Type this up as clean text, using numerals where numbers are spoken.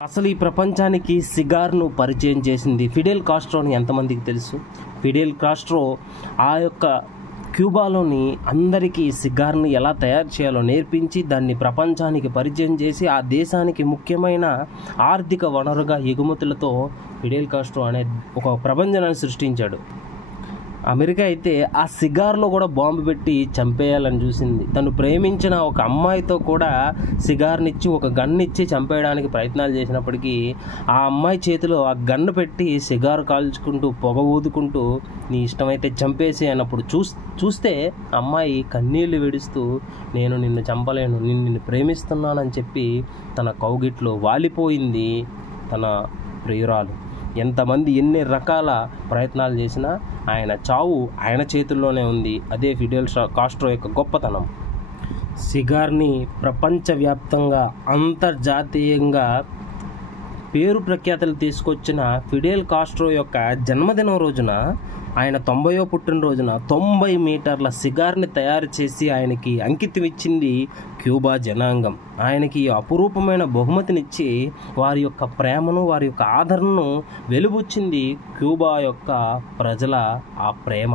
అసలు ఈ ప్రపంచానికి సిగార్ను పరిచయం చేసింది ఫిడెల్ కాస్ట్రో అని ఎంతమందికి తెలుసు? ఫిడెల్ కాస్ట్రో ఆ యొక్క క్యూబాలోని అందరికీ సిగార్ని ఎలా తయారు చేయాలో నేర్పించి దాన్ని ప్రపంచానికి పరిచయం చేసి ఆ దేశానికి ముఖ్యమైన ఆర్థిక వనరుగా ఎగుమతులతో ఫిడెల్ కాస్ట్రో అనే ఒక ప్రపంచాన్ని సృష్టించాడు. అమెరికా అయితే ఆ సిగార్లో కూడా బాంబు పెట్టి చంపేయాలని చూసింది. తను ప్రేమించిన ఒక అమ్మాయితో కూడా సిగార్నిచ్చి ఒక గన్ ఇచ్చి చంపేయడానికి ప్రయత్నాలు చేసినప్పటికీ ఆ అమ్మాయి చేతిలో ఆ గన్ను పెట్టి సిగారు కాల్చుకుంటూ పొగ ఊదుకుంటూ నీ ఇష్టమైతే చంపేసి అన్నప్పుడు చూస్తే అమ్మాయి కన్నీళ్లు విడుస్తూ నేను నిన్ను చంపలేను, నిన్ను ప్రేమిస్తున్నానని చెప్పి తన కౌగిట్లో వాలిపోయింది తన ప్రియురాలు. ఎంతమంది ఎన్ని రకాల ప్రయత్నాలు చేసినా ఆయన చావు ఆయన చేతుల్లోనే ఉంది. అదే ఫిడెల్ కాస్ట్రో యొక్క గొప్పతనం. సిగార్ని ప్రపంచవ్యాప్తంగా అంతర్జాతీయంగా పేరు ప్రఖ్యాతలు తీసుకొచ్చిన ఫిడెల్ కాస్ట్రో యొక్క జన్మదినం రోజున ఆయన 90వ పుట్టినరోజున 90 మీటర్ల సిగార్ని తయారు చేసి ఆయనకి అంకితం ఇచ్చింది క్యూబా జనాంగం. ఆయనకి అపురూపమైన బహుమతినిచ్చి వారి యొక్క ప్రేమను వారి యొక్క ఆదరణను వెలుబుచ్చింది క్యూబా యొక్క ప్రజల ఆ ప్రేమ.